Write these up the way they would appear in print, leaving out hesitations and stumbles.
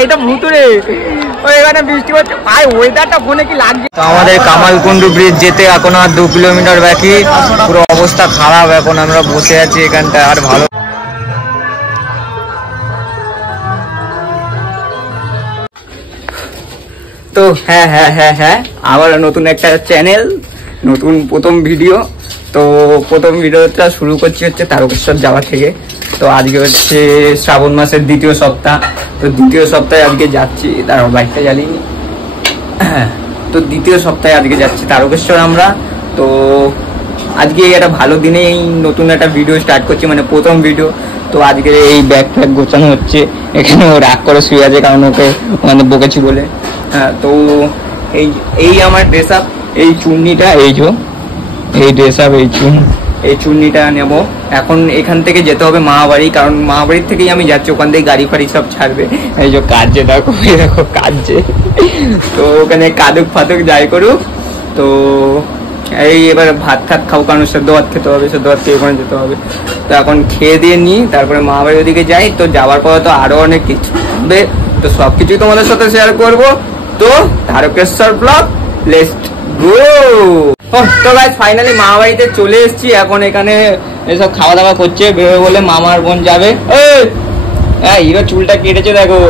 এটা ভুতুরে ওইখানে বৃষ্টি হচ্ছে ভাই, ওয়েদারটা ফোনে কি লাগছে। আমাদের কামালকুণ্ডু ব্রিজ যেতে এখন আর 2 কিলোমিটার বাকি, পুরো অবস্থা খারাপ। এখন আমরা বসে আছি এখানটা, আর ভালো তো হ্যাঁ হ্যাঁ হ্যাঁ হ্যাঁ আবার নতুন একটা চ্যানেল, নতুন প্রথম ভিডিও। তো প্রথম ভিডিওটা শুরু করছি হচ্ছে তারকেশ্বর যাওয়া থেকে। তো আজকে হচ্ছে শ্রাবণ মাসের 2য় সপ্তাহ। তো 2য় সপ্তাহে আজকে যাচ্ছি, তার বাইকটা জ্বালিনি। তো 2য় সপ্তাহে আজকে যাচ্ছি তারকেশ্বর আমরা। তো আজকে একটা ভালো দিনেই নতুন একটা ভিডিও স্টার্ট করছি, মানে প্রথম ভিডিও। তো আজকে এই ব্যাগ ফ্যাগ গোছানো হচ্ছে, এখানে ও রাগ করে শুয়ে আছে কারণ ওকে মানে বকেছি বলে। হ্যাঁ, তো এই আমার ড্রেস আপ, এই চুন্নিটা, এই ড্রেস আপ, এই চুন্নিটা নেব। এখন এখান থেকে যেতে হবে মামাবাড়ি, কারণ মামাবাড়ির থেকেই আমি যাচ্ছি, ওখান থেকে গাড়ি ফাড়ি সব ছাড়বে। এই যে কাজে দেখো, এই দেখো কাজে। তো ওখানে কাদুক ফাতুক যাই করুক। তো এই এবার ভাত ঠাত খাবো, কারণ সেদ্ধ ভাত খেতে হবে, সেদ্ধ ভাত খেয়ে ওখানে যেতে হবে। তো এখন খেয়ে দিয়ে নিই, তারপরে মামাবাড়ির ওদিকে যাই। তো যাওয়ার পরে তো আরো অনেক কিছু হবে, তো সবকিছুই তোমাদের সাথে শেয়ার করবো। তো তারকেশ্বর ব্লগ, লেটস গো। তো গাইস ফাইনালি মামাবাড়িতে চলে এসেছি। এখন এখানে এসব খাওয়া দাওয়া করছে, বেরোবে বলে মামার বোন যাবে। হিরো চুলটা কেটেছে দেখো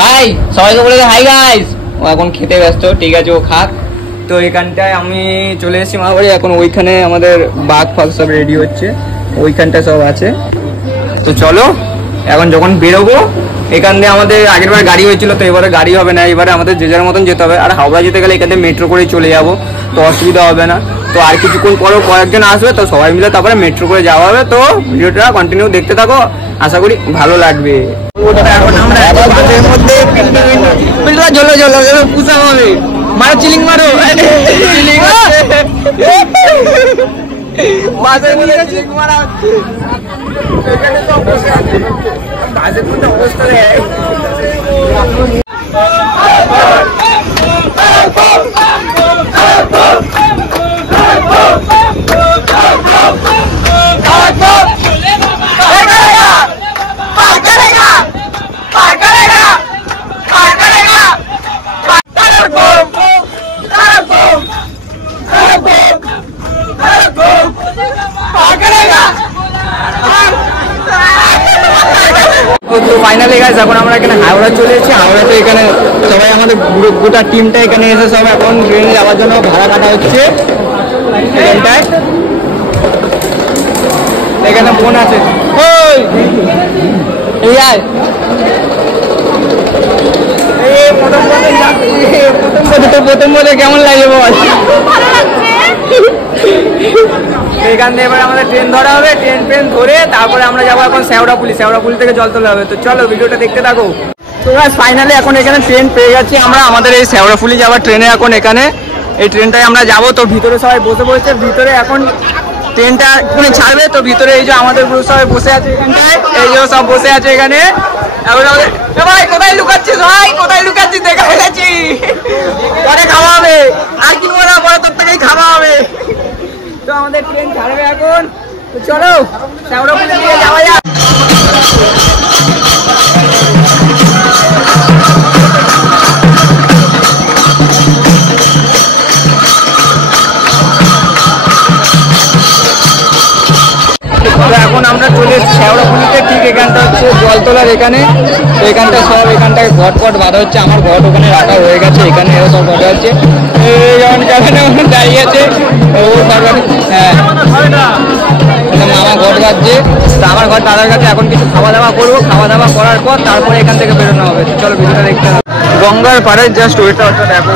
ভাই, সবাইকে বলে হাই গাইস। ও এখন খেতে ব্যস্ত, ঠিক আছে ও খাক। তো এখানটায় আমি চলে এসেছি মামাবাড়ি। এখন ওইখানে আমাদের বাঘ ফাগ সব রেডি হচ্ছে, ওইখানটা সব আছে। তো চলো এখন যখন বেরোবো, এখান দিয়ে আমাদের আগের বার গাড়ি হয়েছিল, তো এবারে গাড়ি হবে না, এবারে আমাদের যে যার মতন যেতে হবে। আর হাওড়া যেতে গেলে এখান থেকে মেট্রো করে চলে যাবো, তো অসুবিধা হবে না। তো আর কিছুক্ষণ পরেও কয়েকজন আসবে, তো সবাই মিলে তারপরে মেট্রো করে যাওয়া হবে। তো ভিডিওটা কন্টিনিউ দেখতে থাকো, আশা করি ভালো লাগবে। এখন আমরা বাসের মধ্যে ঝোলো ঝোলো পুষা হবে, মারো চিলিং মারো, চিলিং বাসের মধ্যে চিলিং মারা হচ্ছে। এখানে তো বসে আছে, বাসের মধ্যে অবস্থা নেই। তো ফাইনালি গাইস এখন আমরা এখানে হাওড়া চলে এসেছি। হাওড়াতে এখানে সবাই আমাদের গোটা টিমটা এখানে এসে সব এখন ট্রেনে যাওয়ার জন্য ভাড়া কাটা হচ্ছে। এখানে বোন আছে, প্রথম বলে কেমন লাগে বল? এখান থেকে এবার আমাদের ট্রেন ধরা হবে, ট্রেন ধরে তারপরে আমরা যাবো এখন শেওড়াফুলি থেকে জল তোলা হবে। তো চলো ভিডিওটা দেখতে থাকো। তো ফাইনালি এখন এখানে ট্রেন পেয়ে গেছি আমরা, আমাদের এই শেওড়াফুলি যাওয়ার ট্রেনে এখন এখানে এই ট্রেনটায় আমরা যাবো। তো ভিতরে সবাই বসে পড়েছে, ভিতরে এখন ট্রেনটা এক্ষুনি ছাড়বে। তো ভিতরে এই যে আমাদের গ্রুপ সবাই বসে আছে এখানটায়, এই যে সব বসে আছে এখানে। এখন আমাদের ভাই কোথায় লুকাচ্ছিস, ভাই কোথায় লুকাচ্ছিস, দেখা গেছি পরে খাওয়া হবে, আর কি বলা পরে তোর থেকেই খাওয়া হবে। তো আমাদের ট্রেন ছাড়বে এখন, তো চলো শেওড়াফুলি দিয়ে যাওয়া যাক। এখন আমরা চলে এসেছি শেওড়াফুলিতে, ঠিক এখানটা হচ্ছে জলতলার এখানে। তো এখানটা সব এখানটায় ঘট বাঁধা হচ্ছে, আমার ঘট ওখানে রাখা হয়ে গেছে, এখানে এরা সব ঘটে আছে দাঁড়িয়ে আছে। হ্যাঁ মামা ঘট বাঁধছে, তো আমার ঘর দাদার কাছে। এখন কিছু খাওয়া দাওয়া করবো, খাওয়া দাওয়া করার পর তারপরে এখান থেকে বেরোনো হবে। চলো ভিডিওটা দেখতে হবে। গঙ্গার পাড়ে জাস্ট ওইটা দেখো,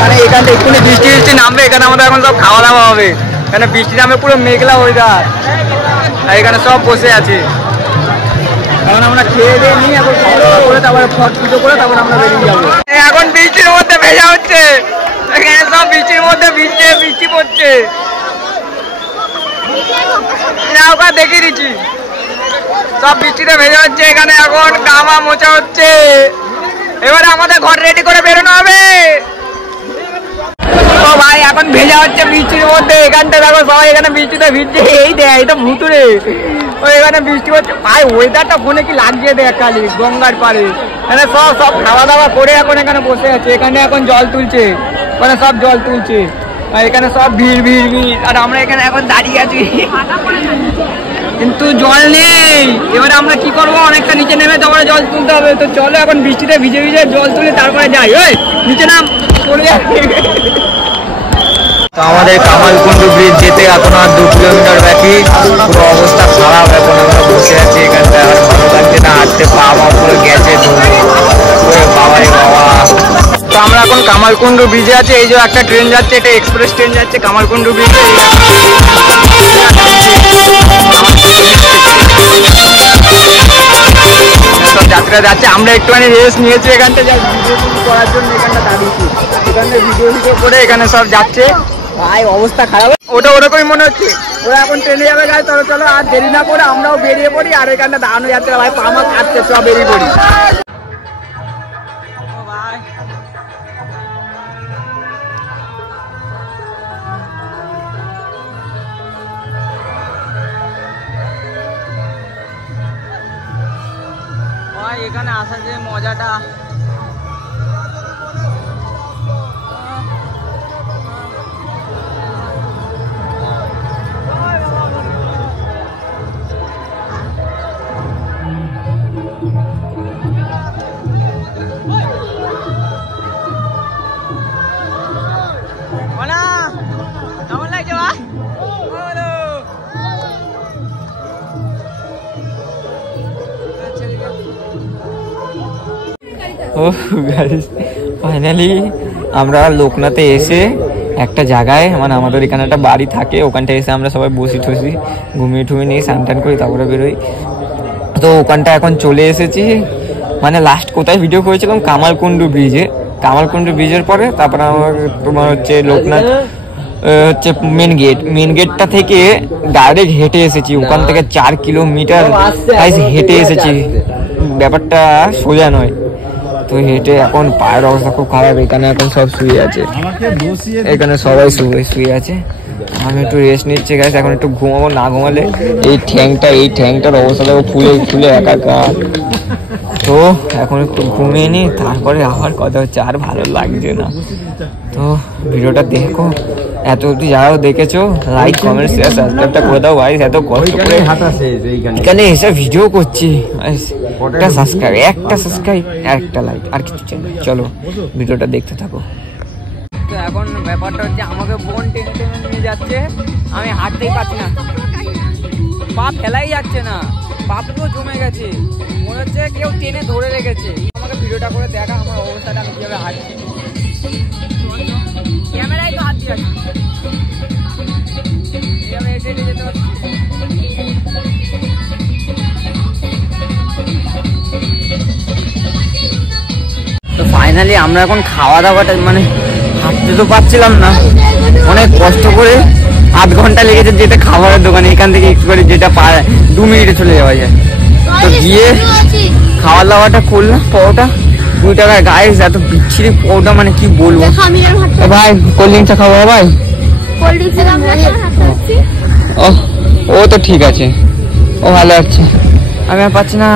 মানে এখান থেকে এক্ষুনি বৃষ্টি নামবে, এখানে আমাদের এখন সব খাওয়া দাওয়া হবে। এখানে বৃষ্টি নামে পুরো মেঘলা ওয়েদার, আর এখানে সব বসে আছে। এখন আমরা খেয়ে দিয়ে নিই, এখন খাওয়া দাওয়া করে তারপরে ফট পুজো করে তারপর আমরা বেরিয়ে যাবো। এখন বৃষ্টির মধ্যে ভেজা হচ্ছে, এখানে সব বৃষ্টির মধ্যে বৃষ্টি পড়ছে। ওখানে দেখিয়ে দিচ্ছি, সব বৃষ্টিতে ভেজা হচ্ছে, এখানে এখন কামা মোচা হচ্ছে। এবারে আমাদের ঘর রেডি করে বেরোনো হবে। তো ভাই এখন ভেজা হচ্ছে বৃষ্টির মধ্যে, এখানটা দেখো সবাই এখানে বৃষ্টিতে ভিজছে। এই দেখ এই তো ভুতুরে, ওই এখানে বৃষ্টি হচ্ছে ভাই। ওয়েদারটা ফোনে কি লাগছে দেখ খালি, গঙ্গার পাড়ে এখানে সব খাওয়া দাওয়া করে এখন এখানে বসে আছে। এখানে এখন জল তুলছে, মানে সব জল তুলছে, আর এখানে সব ভিড় ভিড় ভিড়, আর আমরা এখানে এখন দাঁড়িয়ে আছি কিন্তু জল নেই। এবারে আমরা কি করবো, অনেকটা নিচে নেমে তারপরে জল তুলতে হবে। তো চলো এখন বৃষ্টিতে ভিজে ভিজে জল তুলে তারপরে যাই। ওই নিচে নাম পড়ে যাবে। তো আমাদের কামালকুণ্ডু ব্রিজ যেতে এখন আর 2 কিলোমিটার বাকি। পুরো অবস্থা খারাপ, এখন আমরা বসে আছি এখানটা, আর ভালো লাগছে না, হাঁটতে পা পুরো গেছে বাবারে বাবা। তো আমরা এখন কামালকুণ্ডু ব্রিজে আছি। এই যে একটা ট্রেন যাচ্ছে, এটা এক্সপ্রেস ট্রেন যাচ্ছে কামালকুণ্ডু ব্রিজে। সব যাত্রীরা যাচ্ছে, আমরা একটুখানি রেস্ট নিয়েছি এখানটা ভিডিও করার জন্য। এখানটা দাঁড়িয়েছি, এখানে ভিডিও করে এখানে সব যাচ্ছে ভাই, অবস্থা খারাপ। ওটা ওরকমই মনে হচ্ছে, ওরা এখন ট্রেনে যাবে গায়ে। চলো চলো আর দেরি না করে আমরাও বেরিয়ে পড়ি। আর এখানটা দাঁড়ানো যাচ্ছে ভাই, পা আমার কাটছে, সব বেরিয়ে পড়ি। এখানে আসা যে মজাটা, কেমন লাগছে ভাই? ও গাইস ফাইনালি আমরা লোকনাথে এসে একটা জায়গায়, মানে আমাদের এখানে একটা বাড়ি থাকে, ওখানটা এসে আমরা সবাই বসি ঠসি, ঘুমিয়ে ঠুমিয়ে নিয়ে স্নান করি তারপরে বেরোই। তো ওখানটা এখন চলে এসেছি। মানে লাস্ট কোথায় ভিডিও করেছিলাম, কামালকুণ্ডু ব্রিজে। কামালকুণ্ডু ব্রিজের পরে তারপরে আমার তোমার হচ্ছে লোকনাথ হচ্ছে মেন গেটটা থেকে ডাইরেক্ট হেঁটে এসেছি। ওখান থেকে 4 কিলোমিটার হেঁটে এসেছি, ব্যাপারটা সোজা নয়। তো হেঁটে এখন পায়ের অবস্থা খুব খারাপ। এখানে এখন সব শুয়ে আছে, এখানে সবাই শুয়ে আছে। আমি একটু রেস্ট নিচ্ছি গাইস, এখন একটু ঘুমাবো। না ঘুমালে এই ঠ্যাংটার অবস্থা দেখো ফুলে একাকার। তো এখন একটু ঘুমিয়ে নিই, তারপরে আবার কথা হচ্ছে। আর ভালো লাগছে না। তো ভিডিওটা দেখো, এত অব্দি যারাও দেখেছো লাইক কমেন্ট শেয়ার সাবস্ক্রাইবটা করে দাও ভাই। এত কষ্ট করে এখানে এসে ভিডিও করছি, একটা সাবস্ক্রাইব একটা লাইক, আর কিছু চাই। চলো ভিডিওটা দেখতে থাকো। তো এখন ব্যাপারটা হচ্ছে, আমাকে বোন টেনে নিয়ে যাচ্ছে, আমি হাঁটতেই পারছি না, পা ফেলাই যাচ্ছে না, পা পুরো জমে গেছে, মনে হচ্ছে কেউ টেনে ধরে রেখেছে। আমাকে ভিডিওটা করে দেখা আমার অবস্থাটা, আমি কিভাবে হাঁটছি। ক্যামেরায় তো হাত দিয়ে আছি, এইভাবে হেঁটে হেঁটে যেতে পারছি। তো ফাইনালি আমরা এখন খাওয়া দাওয়াটা, মানে হাঁটতে তো পারছিলাম না, অনেক কষ্ট করে 8 ঘন্টা লেগেছে যেতে খাবারের দোকানে। এখান থেকে একটু করে যেটা 2 মিনিটে চলে যাওয়া যায়। তো গিয়ে খাওয়া দাওয়াটা করলাম, পরোটা 2 টাকায়। গাইস এত বিচ্ছিরি পরোটা, মানে কি বলবো ভাই। কোল্ড ড্রিঙ্কসটা খাবো ভাই? ও তো ঠিক আছে, ও ভালো আছে, আমি আর পাচ্ছি না।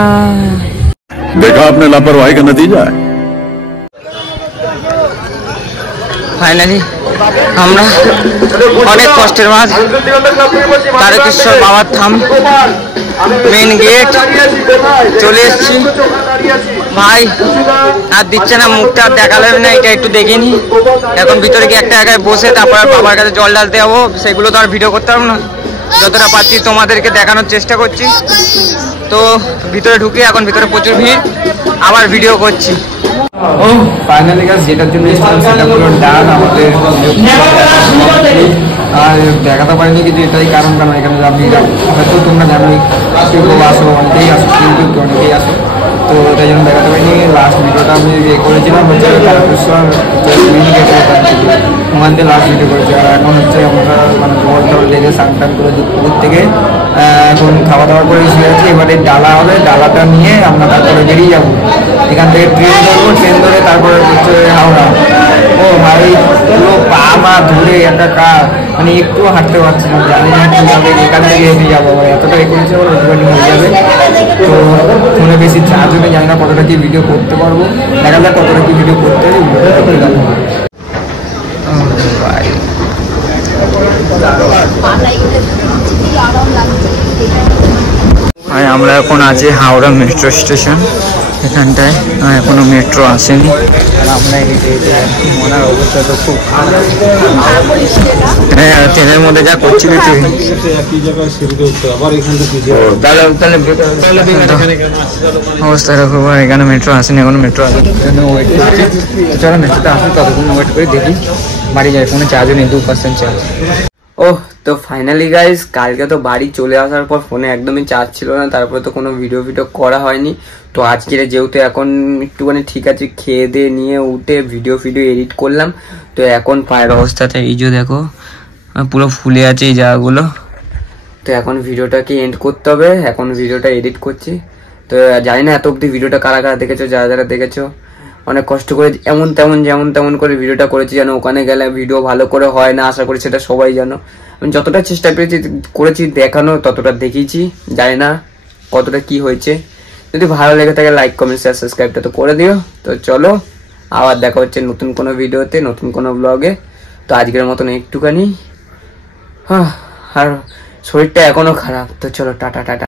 देखा आपने लापरवाही का नतीजा है। ফাইনালি আমরা অনেক কষ্টের মাঝ তারকেশ্বর বাবার থাম মেন গেট চলে এসেছি। ভাই আর দিচ্ছে না, মুখটা আর দেখালে না, এটা একটু দেখিনি। এখন ভিতরে গিয়ে একটা জায়গায় বসে তারপর বাবার কাছে জল ঢালতে যাবো। সেগুলো তো আর ভিডিও করতে পারবো না, যতটা পাচ্ছি তোমাদেরকে দেখানোর চেষ্টা করছি। তো ভিতরে ঢুকে এখন ভিতরে প্রচুর ভিড়, আবার ভিডিও করছি। ও ফাইনালি গাছ যেটার জন্য সেটা পুরো ডান আমাদের। আর দেখাতে পারিনি কিন্তু এটাই কারণ, এখানে আপনি হয়তো তোমরা জানোই কেউ আসো, অনেকেই আসো, কিন্তু অনেকেই আসো। তো এটার জন্য দেখাতে পারিনি। লাস্ট ভিডিওটা আমি করেছিলাম হচ্ছে তারকেশ্বর ওখান থেকে লাস্ট ভিডিও করেছি। আর এখন হচ্ছে আমরা মানে জল টল লেগে স্নান করে পুকুর থেকে এখন খাওয়া দাওয়া করে শুয়ে আছি। এবারে ডালা হবে, ডালাটা নিয়ে আমরা তারপরে বেরিয়ে যাবো। এখান থেকে ট্রেন ধরবো, ট্রেন ধরে তারপরে হচ্ছে হাওড়া। ও ভাই পুরো পা মা ধরে একটা মানে একটু হাঁটতে পারছি না, জানি না কীভাবে এখান থেকে হেঁটে যাবো, এতটা এ করেছে বলে ওইটুখানি হয়ে যাবে। তো ফোনে বেশি চার্জ হবে, জানি না কতটা কি ভিডিও করতে পারবো, দেখা যাক কতটা কি ভিডিও করতে হবে, ভিডিওটা করে গেল ভাই। ভাই আমরা এখন আছি হাওড়া মেট্রো স্টেশন, এখানটায় এখনো মেট্রো আসেনি। আর আমরা মনার অবস্থা তো খুব খারাপ। হ্যাঁ ট্রেনের মধ্যে যা করছিলি তুই, অবস্থাটা খুব। এখানে মেট্রো আসেনি, এখনো মেট্রো আসেনি, চলো মেট্রোটা আসুন ততক্ষণ ওয়েট করে দেখি বাড়ি যাই। ফোনে চার্জও নেই, 2% চার্জ। ওহ তো ফাইনালি গাইজ কালকে তো বাড়ি চলে আসার পর ফোনে একদমই চার্জ ছিল না, তারপরে তো কোনো ভিডিও করা হয়নি। তো আজকে যেহেতু এখন একটুখানি ঠিক আছে, খেয়ে দিয়ে নিয়ে উঠে ভিডিও এডিট করলাম। তো এখন পায়ের অবস্থাটা এই যে দেখো পুরো ফুলে আছে এই জায়গাগুলো। তো এখন ভিডিওটাকে এন্ড করতে হবে, এখন ভিডিওটা এডিট করছি। তো জানি না এত অব্দি ভিডিওটা কারা কারা দেখেছো, যারা যারা দেখেছো অনেক কষ্ট করে এমন তেমন যেমন তেমন করে ভিডিওটা করেছি, যেন ওখানে গেলে ভিডিও ভালো করে হয় না, আশা করি সেটা সবাই জানো। আমি যতটা চেষ্টা করেছি দেখানো ততটা দেখিয়েছি, জানি না কতটা কি হয়েছে। যদি ভালো লেগে থাকে লাইক কমেন্ট শেয়ার সাবস্ক্রাইবটা তো করে দিও। তো চলো আবার দেখা হচ্ছে নতুন কোনো ভিডিওতে, নতুন কোনো ব্লগে। তো আজকের মতন একটুখানি আর শরীরটা এখনো খারাপ। তো চলো টাটা টাটা।